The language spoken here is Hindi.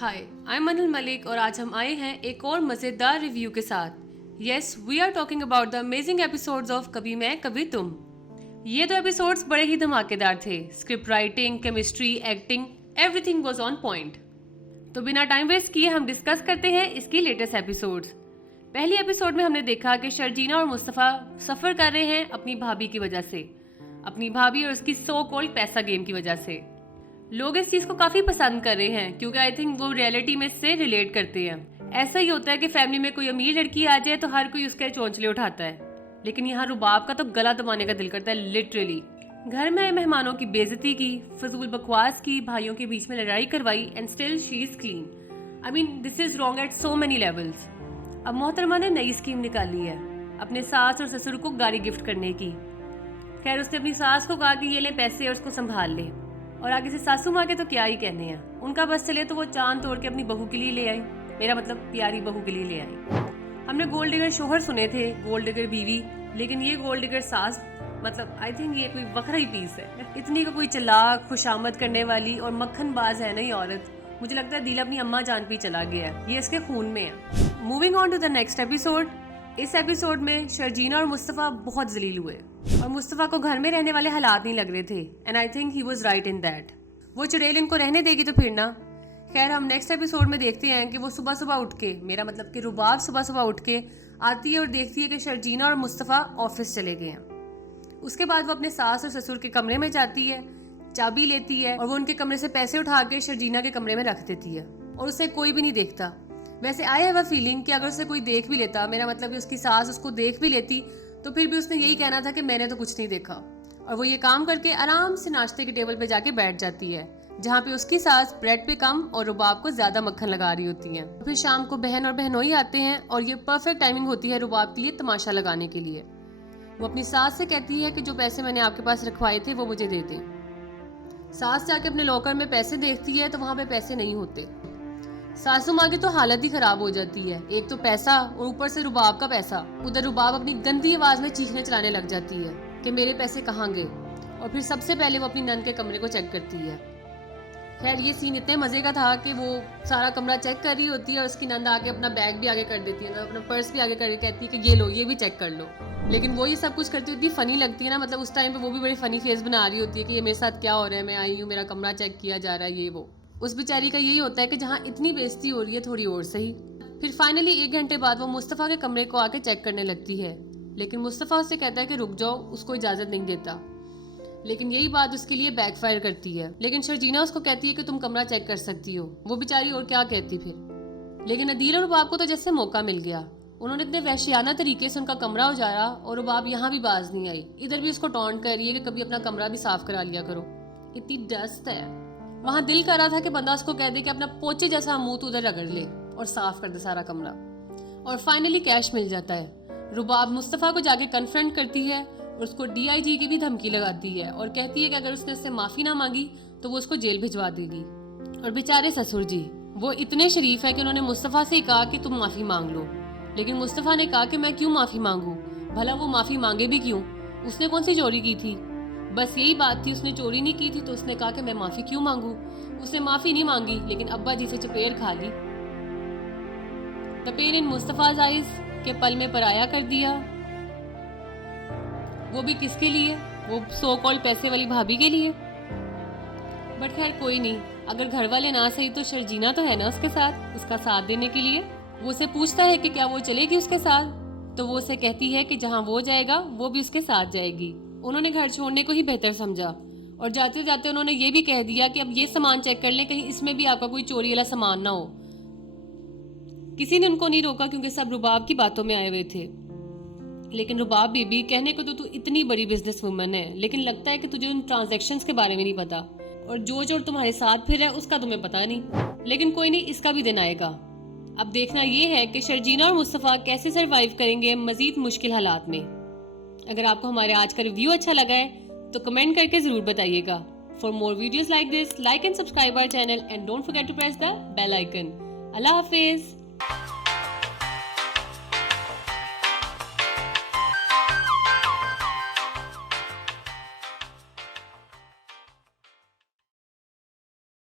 Hi, I am Anil Malik और आज हम आए हैं एक और मज़ेदार रिव्यू के साथ। Yes, we are talking about the amazing episodes of Kabhi Main कभी तुम। ये दो एपिसोड्स बड़े ही धमाकेदार थे। Script writing, chemistry, acting, everything was on point. तो बिना टाइम वेस्ट किए हम डिस्कस करते हैं इसकी लेटेस्ट एपिसोड्स। पहली एपिसोड में हमने देखा कि शर्जीना और मुस्तफ़ा सफ़र कर रहे हैं अपनी भाभी की वजह से, अपनी भाभी और उसकी सो कॉल्ड पैसा गेम की वजह से। लोग इस चीज़ को काफ़ी पसंद कर रहे हैं क्योंकि आई थिंक वो रियलिटी में इससे रिलेट करते हैं। ऐसा ही होता है कि फैमिली में कोई अमीर लड़की आ जाए तो हर कोई उसके चौंचले उठाता है, लेकिन यहाँ रुबाब का तो गला दबाने का दिल करता है लिटरली। घर में आए मेहमानों की बेइज्जती की, फजूल बकवास की, भाइयों के बीच में लड़ाई करवाई and still she is clean. I mean this is wrong at so many levels. अब मोहतरमा ने नई स्कीम निकाली है अपने सास और ससुर को गाड़ी गिफ्ट करने की। खैर, उसने अपनी सास को कहा कि ये ले पैसे और उसको संभाल ले, और आगे से सासू माँ के तो क्या ही कहने हैं, उनका बस चले तो वो चांद तोड़ के अपनी बहू के लिए ले आई, मेरा मतलब प्यारी बहू के लिए ले आई। हमने गोल्ड डिगर शोहर सुने थे, गोल्ड डिगर बीवी, लेकिन ये गोल्ड डिगर सास, मतलब आई थिंक ये कोई बकरा ही पीस है। इतनी का कोई चालाक, खुशामद करने वाली और मक्खनबाज है ना ये औरत। मुझे लगता है दिल अपनी अम्मा जान पे चला गया है, ये इसके खून में है। Moving on to the next episode. इस एपिसोड में शर्जीना और मुस्तफ़ा बहुत जलील हुए और मुस्तफ़ा को घर में रहने वाले हालात नहीं लग रहे थे and I think he was right in that. वो चुड़ैल इनको रहने देगी तो फिर ना। खैर, हम नेक्स्ट एपिसोड में देखते हैं कि वो सुबह सुबह उठ के, मेरा मतलब कि रुबाब सुबह सुबह उठ के आती है और देखती है कि शर्जीना और मुस्तफ़ा ऑफिस चले गए हैं। उसके बाद वो अपने सास और ससुर के कमरे में जाती है, चाबी लेती है और वो उनके कमरे से पैसे उठा के शर्जीना के कमरे में रख देती है और उसे कोई भी नहीं देखता। वैसे आई हैव अ फीलिंग कि अगर उसे कोई देख भी लेता, मेरा मतलब कि उसकी सास उसको देख भी लेती, तो फिर भी उसने यही कहना था कि मैंने तो कुछ नहीं देखा, और वो ये काम करके आराम से नाश्ते के टेबल पे जाके बैठ जाती है जहाँ पे उसकी सास ब्रेड पे कम और रुबाब को ज्यादा मक्खन लगा रही होती है। फिर शाम को बहन और बहनोई आते हैं और ये परफेक्ट टाइमिंग होती है रुबाब के लिए तमाशा लगाने के लिए। वो अपनी सास से कहती है कि जो पैसे मैंने आपके पास रखवाए थे वो मुझे दे दें। सास जाके अपने लॉकर में पैसे देखती है तो वहाँ पे पैसे नहीं होते। सासू माँ की तो हालत ही खराब हो जाती है, एक तो पैसा और ऊपर से रुबाब का पैसा। उधर रुबाब अपनी गंदी आवाज में चीखने चलाने लग जाती है कि मेरे पैसे कहाँ गए, और फिर सबसे पहले वो अपनी नंद के कमरे को चेक करती है। खैर, ये सीन इतने मजे का था कि वो सारा कमरा चेक कर रही होती है और उसकी नंद आके अपना बैग भी आगे कर देती है, अपना पर्स भी आगे करके कहती है कि ये लो, ये भी चेक कर लो। लेकिन वो ये सब कुछ करती इतनी फनी लगती है ना, मतलब उस टाइम पे वो भी बड़ी फनी फेस बना रही होती है कि ये मेरे साथ क्या हो रहा है, मैं आई हूँ, मेरा कमरा चेक किया जा रहा है, ये वो। उस बेचारी का यही होता है कि जहाँ इतनी बेइज्जती हो रही है थोड़ी और सही। फिर फाइनली 1 घंटे बाद वो मुस्तफ़ा के कमरे को आके चेक करने लगती है, लेकिन मुस्तफ़ा उससे कहता है कि रुक जाओ, उसको इजाज़त नहीं देता। लेकिन यही बात उसके लिए बैकफायर करती है। लेकिन शर्जीना उसको कहती है कि तुम कमरा चेक कर सकती हो। वो बेचारी और क्या कहती फिर। लेकिन अदील और रुबाब को तो जैसे मौका मिल गया, उन्होंने इतने वहशियाना तरीके से उनका कमरा उजाड़ा और रुबाब यहाँ भी बाज नहीं आई। इधर भी उसको टॉन्ट कर रही है कि कभी अपना कमरा भी साफ करा लिया करो, इतनी डस्ट है। वहाँ दिल कर रहा था कि बंदा उसको कह दे कि अपना पोचे जैसा मुंह तो उधर रगड़ ले और साफ कर दे सारा कमरा। और फाइनली कैश मिल जाता है। रुबाब मुस्तफ़ा को जाके कन्फ्रंट करती है और उसको DIG की भी धमकी लगाती है और कहती है कि अगर उसने उससे माफ़ी ना मांगी तो वो उसको जेल भिजवा देगी। और बेचारे ससुर जी, वो इतने शरीफ है कि उन्होंने मुस्तफ़ा से कहा कि तुम माफ़ी मांग लो, लेकिन मुस्तफ़ा ने कहा कि मैं क्यों माफ़ी मांगू, भला वो माफ़ी मांगे भी क्यों, उसने कौन सी चोरी की थी। बस यही बात थी, उसने चोरी नहीं की थी तो उसने कहा कि मैं माफ़ी क्यों मांगू। उसने माफ़ी नहीं मांगी, लेकिन अब्बा जी से चपेट खा ली। द पेन इन मुस्तफ़ाज़ आइज़ के पल में पराया कर दिया, वो भी किसके लिए, वो सो कॉल्ड पैसे वाली भाभी के लिए। बट खैर कोई नहीं, अगर घर वाले ना सही तो शर्जीना तो है ना उसके साथ, उसका साथ देने के लिए। वो उसे पूछता है कि क्या वो चलेगी उसके साथ, तो वो उसे कहती है कि जहाँ वो जाएगा वो भी उसके साथ जाएगी। उन्होंने घर छोड़ने को ही बेहतर समझा और जाते जाते उन्होंने ये भी कह दिया कि अब ये सामान चेक कर लें, कहीं इसमें भी आपका कोई चोरी वाला सामान ना हो। किसी ने उनको नहीं रोका क्योंकि सब रुबाब की बातों में आए हुए थे। लेकिन रुबाब बीबी, कहने को तो तू इतनी बड़ी बिजनेस वुमन है, लेकिन लगता है कि तुझे उन ट्रांजैक्शंस के बारे में नहीं पता, और जो तुम्हारे साथ फिर है उसका तुम्हें पता नहीं। लेकिन कोई नहीं, इसका भी दिन आएगा। अब देखना ये है कि शर्जीना और मुस्तफ़ा कैसे सरवाइव करेंगे मजीद मुश्किल हालात में। अगर आपको हमारे आज का रिव्यू अच्छा लगा है तो कमेंट करके जरूर बताइएगा। For more videos like this, like and subscribe our channel and don't forget to press the bell icon. अल्लाह हाफिज।